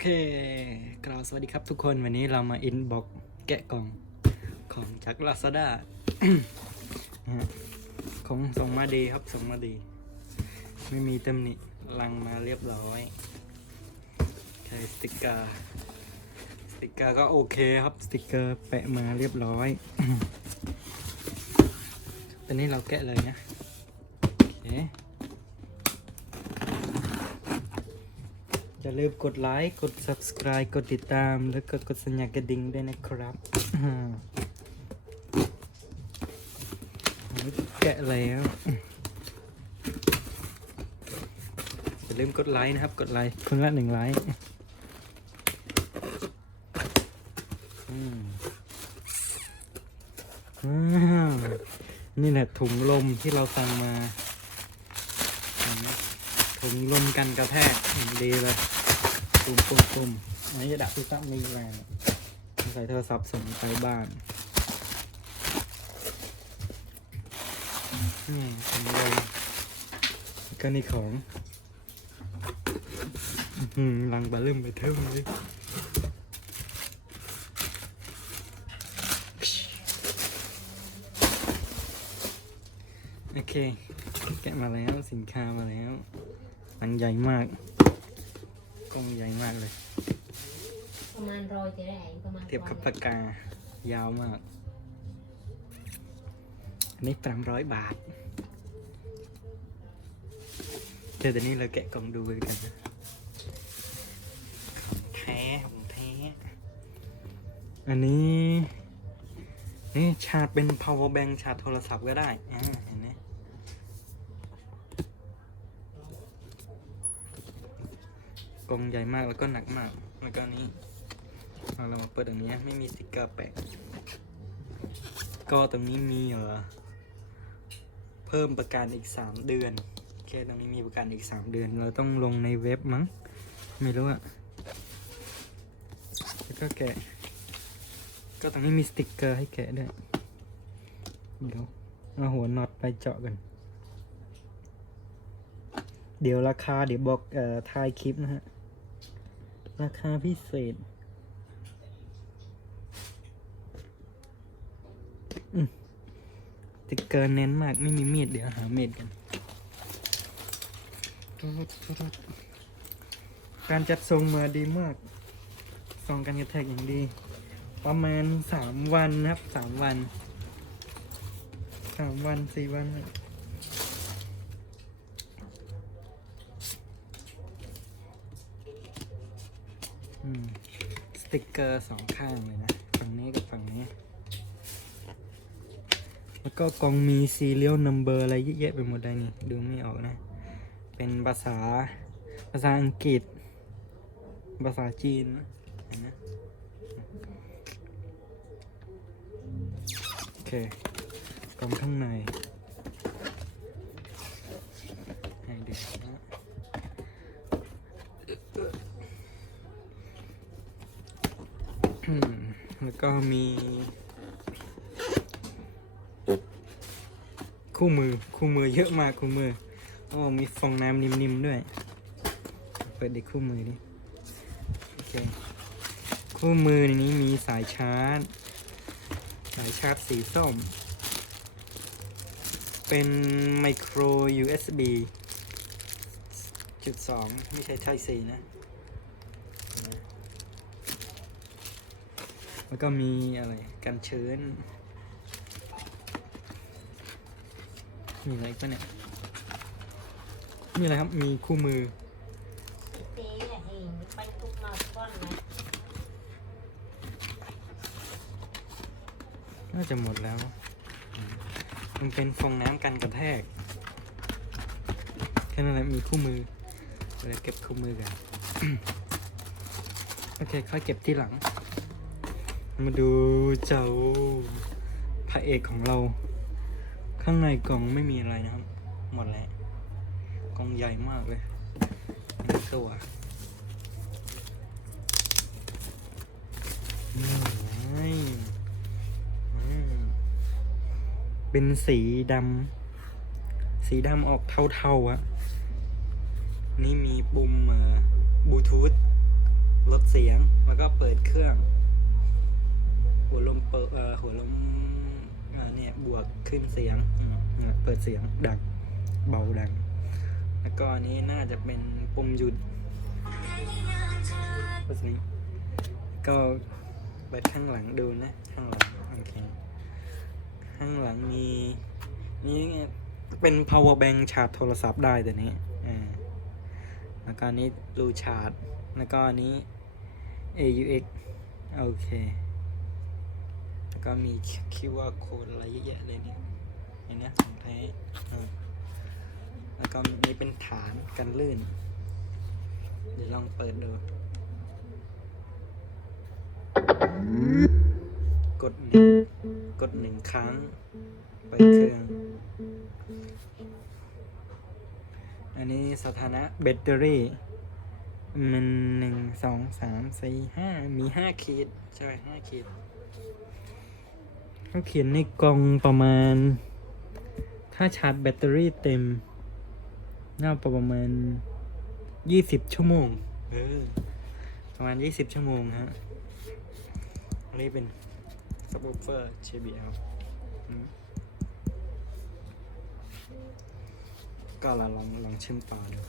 เคกล่าวสวัสดีครับทุกคนวันนี้เรามาอินบ็อกแกะกล่องของจาก Lazada นะฮะของส่งมาดีครับส่งมาดี ไม่มีตำหนิลังมาเรียบร้อยใช้สติกเกอร์สติกเกอร์ก็โอเคครับสติกเกอร์แปะมาเรียบร้อยตอนนี้เราแกะเลยนะโอเค อย่าลืมกดไลค์กด subscribe กดติดตาม แล้วก็กดสัญญากระดิ่งด้วยนะครับแกะแล้วอย่าลืมกดไลค์นะครับ กดไลค์คนละหนึ่งไลค์นี่แหละถุงลมที่เราสั่งมา ถุงลมกันกระแทกอย่างดีเลยปุ่มปุ่มปุ่มอันนี้จะดับที่ตั้งมีแรงใส่โทรศัพท์ส่งไปบ้านอืมทำเลยแล้วก็นี่ของหลังบาลืมไปเท่าเลยโอเค แกะมาแล้วสินค้ามาแล้ว ลังใหญ่มากกล้องใหญ่มากเลย ประมาณรอยจะได้ประมาณเทียบกับปากกายาวมาก อันนี้สามร้อยบาทเดี๋ยวตอนนี้เราแกะกล่องดูกันนะของแท้ของแท้ อันนี้ นี่ชาร์จเป็น power bank ชาร์จโทรศัพท์ก็ได้อ่าเห็นไหมกล่ องใหญ่มากแล้วก็หนักมากแล้วก็นี้เอาเรามาเปิดตรงนี้ไม่มีสติกเกอร์แปะก็ตรงนี้มีเหรอเพิ่มประกันอีกสามเดือนโอเคตรงนี้มีประกันอีกสามเดือน เราต้องลงในเว็บมั้งไม่รู้อะแล้วก็แกะ ก็ตรงนี้มีสติกเกอร์ให้แกะด้วยเดี๋ยวเอาหัวน็อตไปเจาะกันเดี๋ยวราคาเดี๋ยวบอกเอ่อทายคลิปนะฮะ ราคาพิเศษอืมสติกเกอร์เน้นมากไม่มีมีดเดี๋ยวหามีดกัน การจัดทรงมาดีมากส่องกันกระแทกอย่างดี ประมาณสามวันนะครับสามวันสามวันสี่วันนะอืม สติกเกอร์สองข้างเลยนะ ฝั่งนี้กับฝั่งนี้ แล้วก็กล่องมี serial number อร์อะไรเยอะแยะไปหมดเลยนี่ ดูไม่ออกนะ เป็นภาษาภาษาอังกฤษ ภาษาจีนนะนไหมโอเคกล่องข้างในให้ด็ แล้วก็มี คู่มือคู่มือเยอะมากคู่มือโอ้มีฟองน้ำนิ่มๆด้วย เปิดดิคู่มือดิโอเคคู่มือในนี้มีสายชาร์จ สายชาร์จสีส้ม เป็นไมโคร USB จุดสองไม่ใช่ไทซีนะ แล้วก็มีอะไรกันชื้นมีอะไรอีกปะเนี่ย มีอะไรครับ มีคู่มือเจ๊อะเองไปทุกมาก้อนนะน่าจะหมดแล้วอืมมันเป็นฟองน้ำกันกระแทก แค่นั้นแหละ มีคู่มือเดี๋ยวเก็บคู่มือกัน โอเค ค่อยเก็บที่หลัง มาดูเจ้าพระเอกของเรา ข้างในกล่องไม่มีอะไรนะครับ หมดแล้วกล่องใหญ่มากเลยนี่ตัวเป็นสีดำสีดำออกเทาๆอะนี่มีปุ่มบลูทูธลดเสียงแล้วก็เปิดเครื่อง หัวลมเปิดหัวลมเนี่ยบวกขึ้นเสียงเปิดเสียงดังเบาดัง แล้วก็อันนี้น่าจะเป็นปุ่มหยุดแบบนี้ก็ไปข้างหลังดูนะข้างหลังโอเคข้างหลังมีนี่เป็น power bank ชาร์จโทรศัพท์ได้แตัวนี้อ่าแล้วก็นนี้รูชาร์จแล้วก็อันนี้ AUX โอเค แล้วก็มี QR code อะไรเยอะแยะเลยเนี่ยเห็นนะของแท้อ่าแล้วก็นี่เป็นฐานกันลื่น เดี๋ยวลองเปิดดู กดหนึ่งกดหนึ่งครั้งเปิดเครื่อง อันนี้สถานะแบตเตอรี่มันหนึ่งสองสามสี่ห้ามีห้าขีด ใช่ห้าขีด เขาเขียนในกล่องประมาณ ถ้าชาร์จแบตเตอรี่เต็ม น่าประมาณยี่สิบชั่วโมง เออ ประมาณยี่สิบชั่วโมงฮะ อันนี้เป็นซับวูเฟอร์ JBL อืมก็เราลองลองเชื่อมต่อดู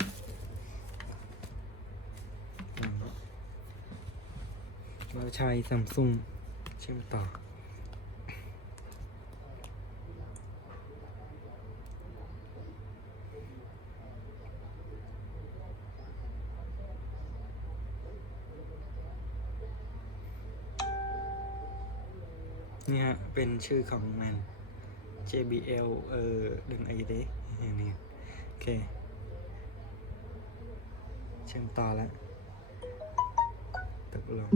มเราใช้ซัมซุงเชื่อมต่อ นี่ฮะ เป็นชื่อของมัน JBL เออดึงไอเดนี่โอเค เชื่อมต่อแล้วตกลง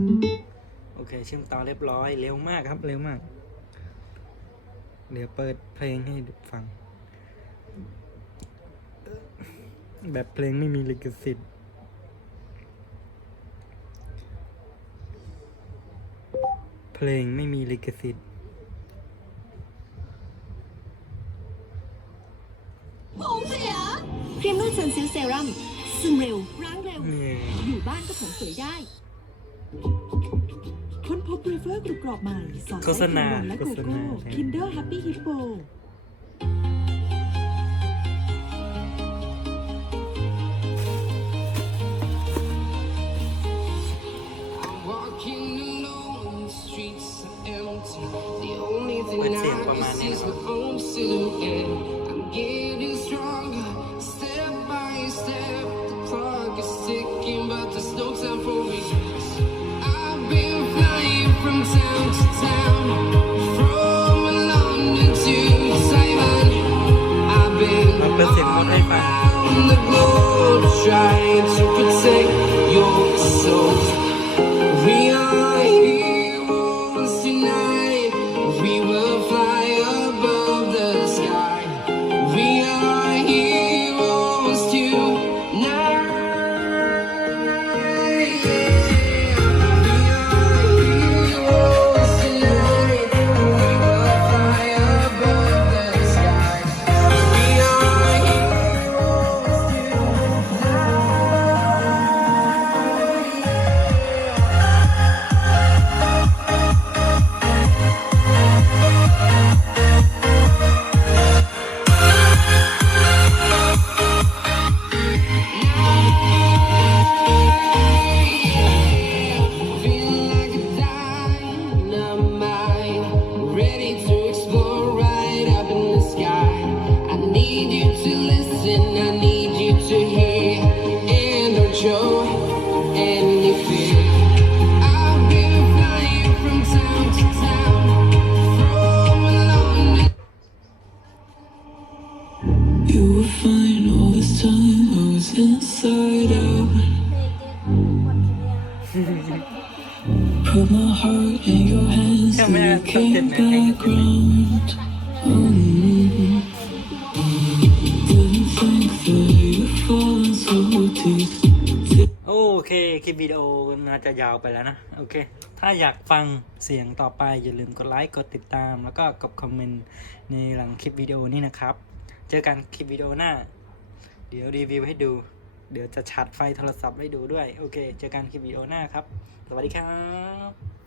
โอเค เชื่อมต่อเรียบร้อย เร็วมากครับ เร็วมาก เดี๋ยวเปิดเพลงให้ฟัง แบบเพลงไม่มีลิขสิทธิ์ เพลงไม่มีลิขสิทธิ์ผมเสียครีมนวดซันซิลเซรั่มซึมเร็วล้างเร็วนี่อยู่บ้านก็ผมสวยได้ ค้นพบเวเฟอร์กรุบกรอบใหม่ สอดโฆษณาและโฆโกษโก้ณา Kinder Happy Hippo I'm is my own silhouette. I'm getting stronger, step by step. The clock is ticking, but there's no time for regrets. I've been flying from town to town. From London to Taiwan. I've been all around the globe trying to protect your soul heart in your hands. Yeah, man, then you came something, man. back round. Mm. Didn't think that you'd fallen so deep. โอเค คลิปวิดีโอน่าจะยาวไปแล้วนะ โอเค ถ้าอยากฟังเสียงต่อไป อย่าลืมกดไลค์ กดติดตาม แล้วก็กดคอมเมนต์ในหลังคลิปวิดีโอนี้นะครับ เจอกันคลิปวิดีโอหน้า เดี๋ยวรีวิวให้ดู เดี๋ยวจะชาร์จไฟโทรศัพท์ให้ดูด้วย โอเค เจอกันคลิปวิดีโอหน้าครับ สวัสดีครับ